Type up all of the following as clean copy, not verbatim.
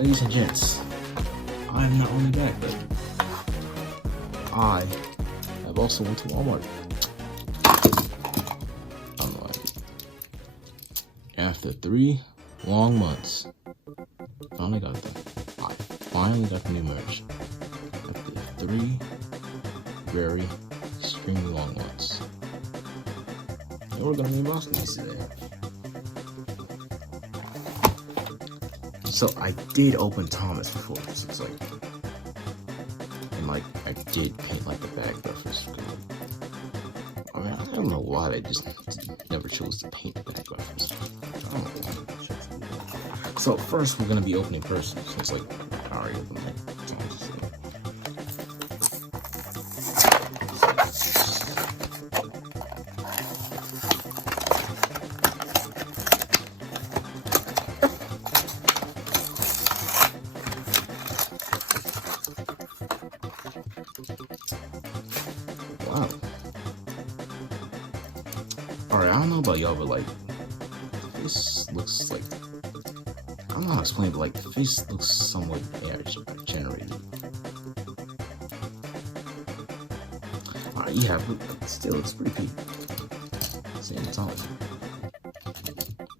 Ladies and gents, I am not only back, but I have also went to Walmart. I don't know why. After 3 long months, I finally got the new merch. After 3 very extremely long months. And we're gonna be unboxing these today. So I did open Thomas before. This was like, and like I did paint like the back reference. I mean, I don't know why they just never chose to paint the back reference. I don't know. So first we're gonna be opening first, since like I already opened it. Wow. Alright, I don't know about y'all, but like, this looks like, I don't know how to explain it, but like, the face looks somewhat air generated. Alright, yeah, but still, it's pretty peak. Same time.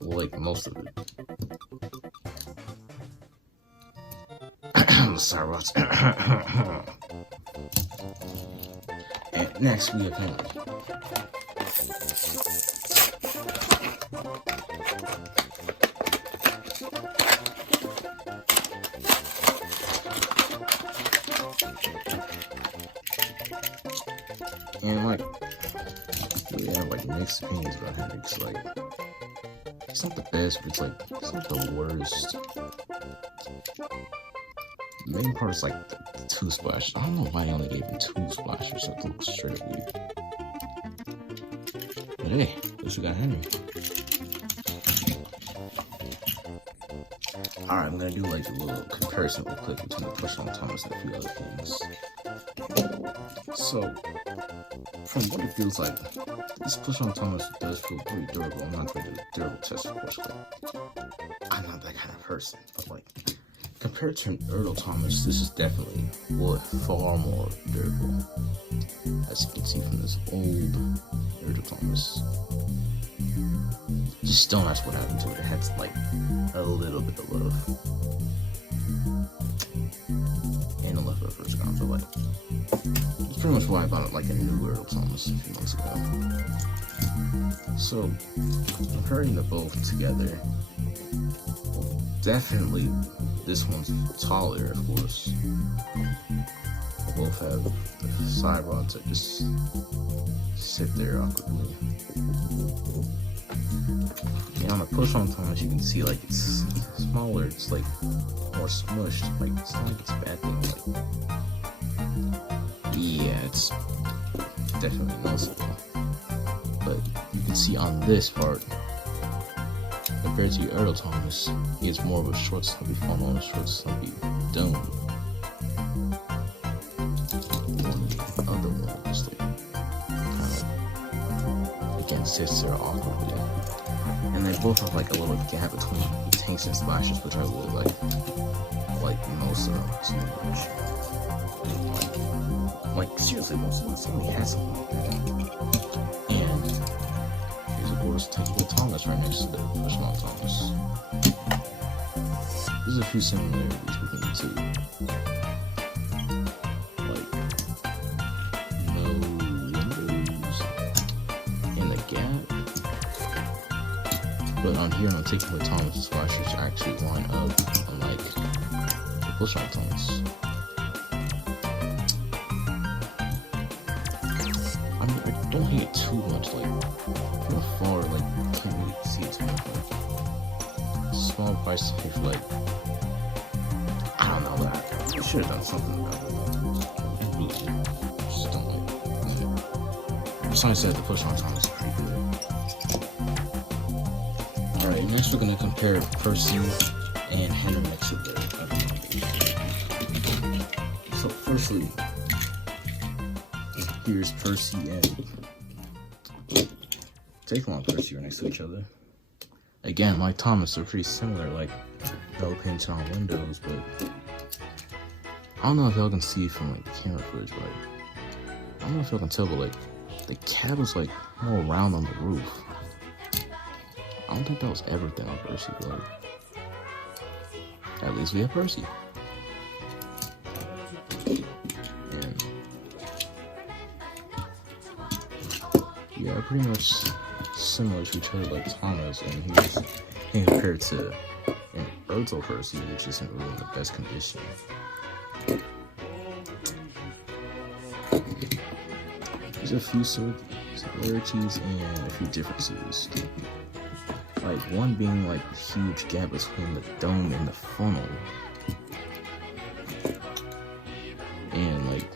Well, like, most of it. Sorry, Ross. And next we have him. And like, we have like mixed opinions about him. It's like, it's not the best, but it's like, it's not the worst. The main part is like the 2 splash. I don't know why they only gave him 2 splashes. That looks straight weird. But hey, at least we got Henry. Alright, I'm gonna do like a little comparison real quick between the push on Thomas and a few other things. So, from what it feels like, this push on Thomas does feel pretty durable. I'm not going to do a durable test, of course, but I'm not that kind of person. But like, compared to an Ertl Thomas, this is definitely far more durable. As you can see from this old Ertl Thomas. Just don't ask what happened to it. It had like a little bit of love. And a love for the first round, but like, it's pretty much why I bought it like a new Ertl Thomas a few months ago. So, comparing the both together, well, definitely this one's taller, of course. They both have the side rods that just sit there awkwardly. And on the push on Thomas, you can see like it's smaller, it's like more smushed. Like, it's not like it's a bad thing. Like, yeah, it's definitely noticeable. But you can see on this part, compared to your Ertl Thomas, it's more of a short stumpy funnel and a short stumpy dome. The other one just like kind of again sits there awkwardly. And they both have like a little gap between the tanks and splashes, which I really like most of them too much. Like seriously, most of them somebody has something like that. And there's of course technical Thomas right next to the push on Thomas. There's a few similarities between the two. Like no windows in the gap. But on here, I'm taking the Thomas, the splashes actually line up, unlike the push on Thomas. I mean, I don't hate it too much, like, from afar, like, you can't really see it too much, like, small price tag for, like, I don't know, but I should have done something about it. I really just don't like it. Besides that, the push on Thomas is pretty good. Alright, next we're going to compare Percy and Henry next to the So firstly, here's Percy and Take Long Percy are next to each other. Again, like Thomas, they're pretty similar, like they'll paint on windows, but I don't know if y'all can see from like the camera footage, but I don't know if y'all can tell, but like the cab was like more round on the roof. I don't think that was everything on Percy, but like, at least we have Percy. And yeah, pretty much similar to each other, like Thomas, and he's compared to an Ertl Percy, which isn't really in the best condition. There's a few similarities and a few differences. Like one being like a huge gap between the dome and the funnel, and like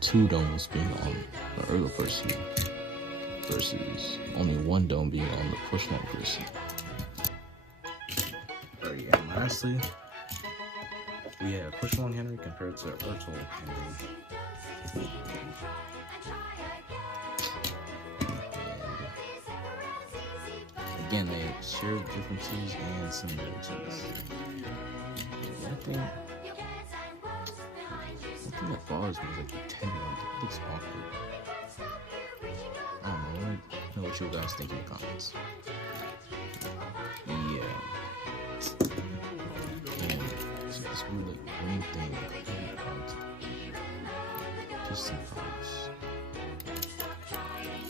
two domes being on the Ertl Percy versus only one dome being on the push-one Percy. Alright, and lastly, we have push-one Henry compared to Ertl Henry. Again, they have shared differences and similarities. One thing that bothers me is like the tendon. It looks awkward. I don't know. Let me know what you guys think in the comments. Yeah. And so this weird like green thing just some thoughts.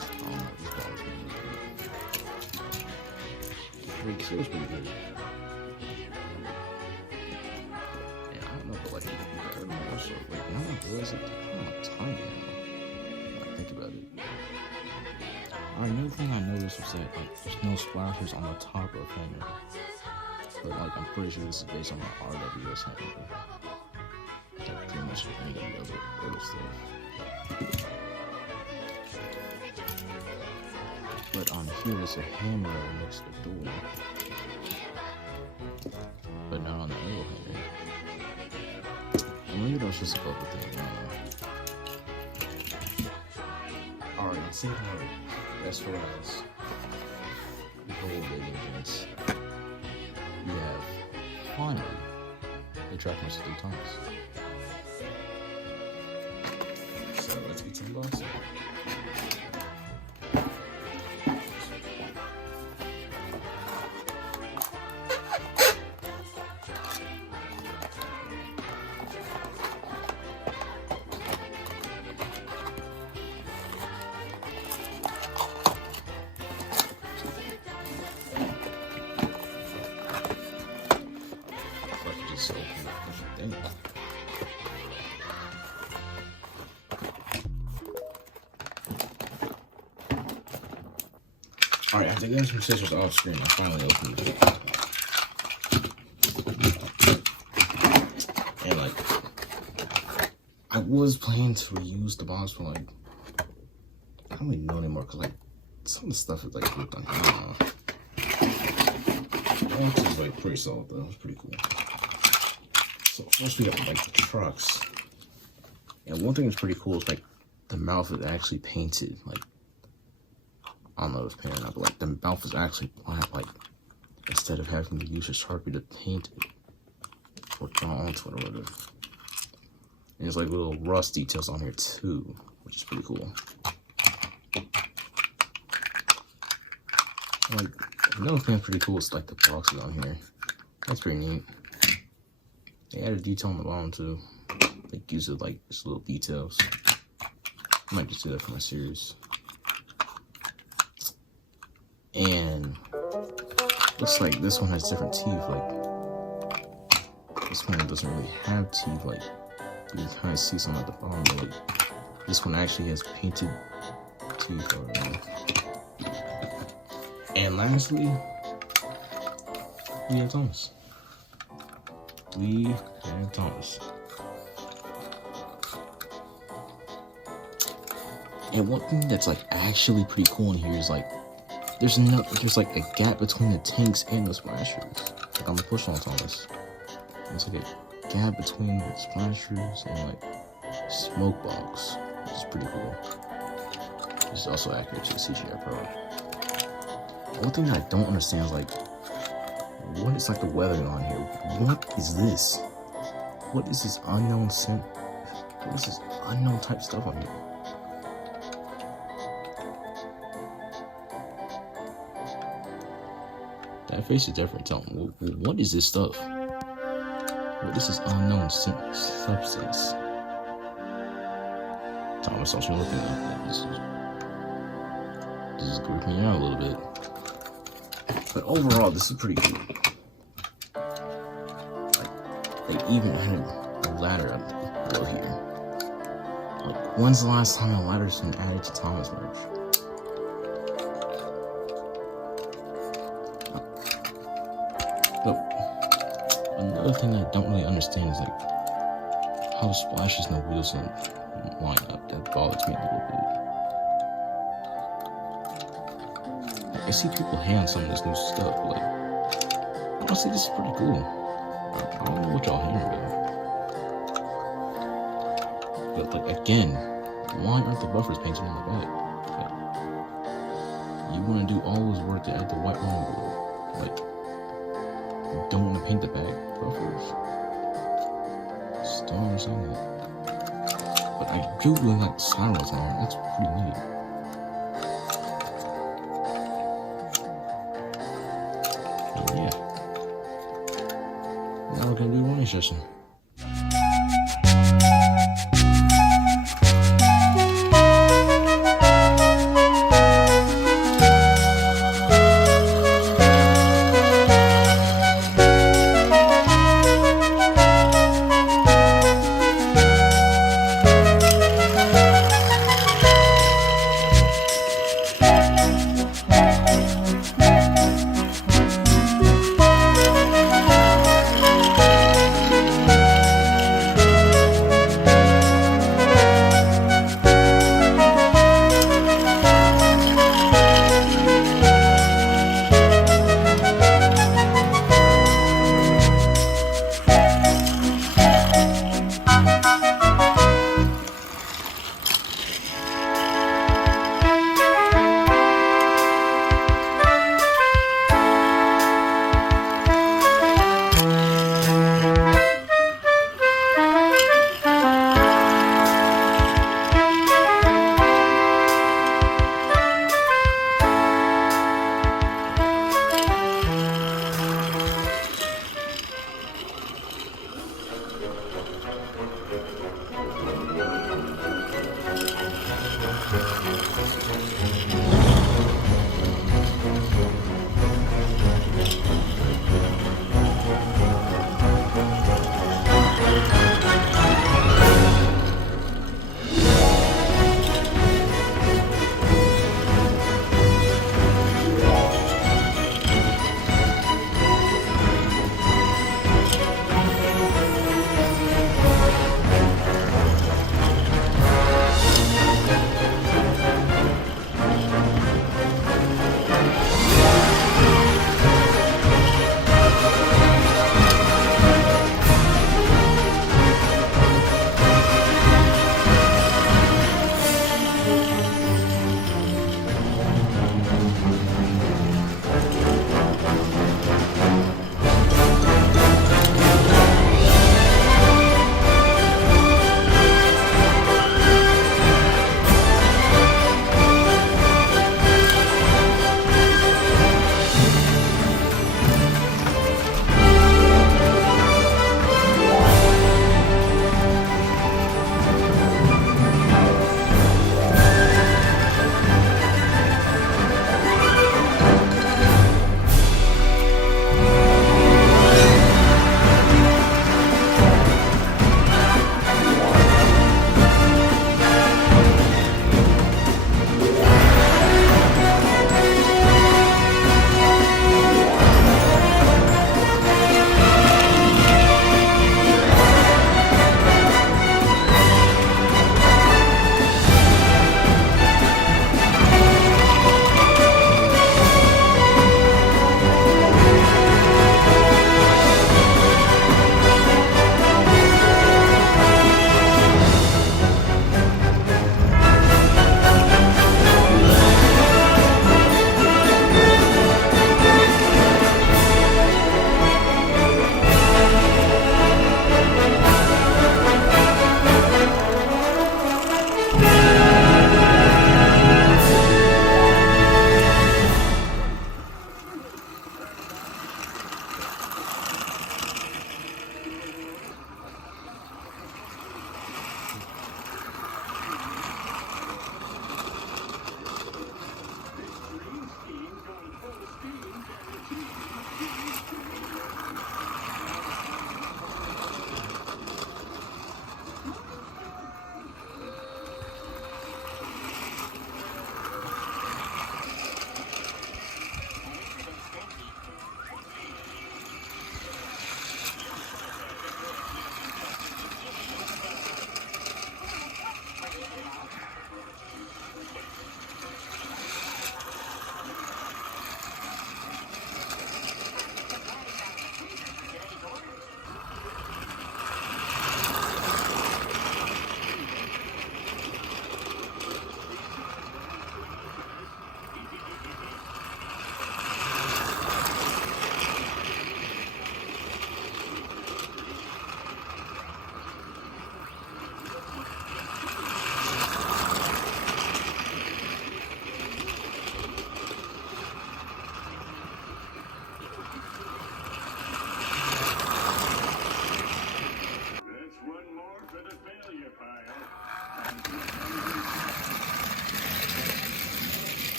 I don't know. This bothers me. Like, it was pretty good. Yeah, I don't know, but like, I don't know, also, like, now I realize it, I'm kind of tiny now. When I think about it. Alright, another thing I noticed was that, like, there's no splashers on the top of Henry. But, like, I'm pretty sure this is based on the RWS Henry. Like, pretty much any of the other stuff. But on here, there's a hammer next to the door. But not on the other hammer. And maybe that was just a bubble thing. Alright, let's see how as far as the whole rating against. We have finally the trackmaster 3 times. So let's get some boxing. So, thing. Alright, after getting some scissors off screen, I finally opened it. And like, I was planning to reuse the box, but like, I don't even know anymore because like, some of the stuff is like ripped on here. The box is like pretty solid though, it's pretty cool. So first we got like the trucks, and one thing that's pretty cool is like the mouth is actually painted. Like I don't know if it's painted or not, but like the mouth is actually black. Like instead of having to use a Sharpie to paint it or draw onto it or whatever. And there's like little rust details on here too, which is pretty cool. Like another thing that's pretty cool is like the boxes on here. That's pretty neat. They added detail on the bottom too. Like use it like just little details. I might just do that for my series. And looks like this one has different teeth. Like this one doesn't really have teeth. Like you can kind of see some at the bottom, but like this one actually has painted teeth already. And lastly, we have Thomas. And Thomas. And one thing that's like actually pretty cool in here is like there's like a gap between the tanks and the splashers. Like I'm pushing on Thomas. There's like a gap between the splashers and like smoke box, which is pretty cool. It's also accurate to the CGI Pro. one thing I don't understand is like, what is like the weather on here? What is this? What is this unknown what is this unknown type stuff on here? That face is different. Tell me, what is this stuff? What is this unknown substance? Thomas, I'm looking at this. This is creeping me out a little bit. But overall, this is pretty cool. Like, they even added a ladder up below here. Like, when's the last time a ladder's been added to Thomas merch? But another thing I don't really understand is like how the splashes and the wheels don't line up. That bothers me a little bit. Like, I see people hate on some of this new stuff, but like, honestly, this is pretty cool. I don't know what y'all hearing about. But like again, why aren't the buffers painted on the back? Like, you want to do all this work to add the white on board. Like, you don't want to paint the back buffers. Just don't understand that. But I do really like the spirals on here. That's pretty neat. And yeah. Now we're gonna do a running session.